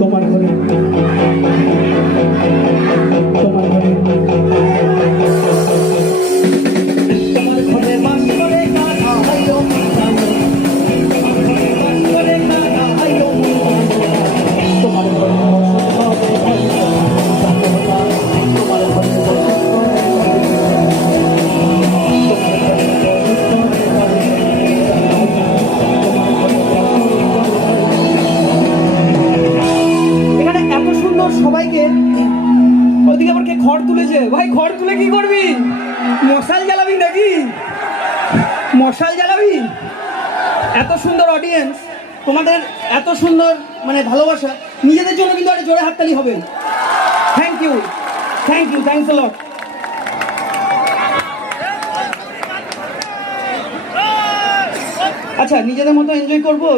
তোমার ঘরে তোমার ঘরে তোমার ঘরে বাস করে কাঁধা আইলো মিতানো, তোমার ঘরে বাস করে কাঁধা আইলো মিতানো, তোমার ঘরে বসত হবে আইলো মিতানো, তোমার ঘরে বসত হবে সবাইকে। ওইদিকে আবার কে খড় তুলেছে? ভাই খড় তুলে কি করবি? মশাল জ্বালাবি নাকি? মশাল জ্বালাবি? এত সুন্দর অডিয়েন্স, তোমাদের এত সুন্দর মানে ভালোবাসা, নিজেদের জন্য কিন্তু একটা জোরে হাততালি হবে। থ্যাংক ইউ, থ্যাংকস আ লট। আচ্ছা, নিজেদের মতো এনজয় করবো।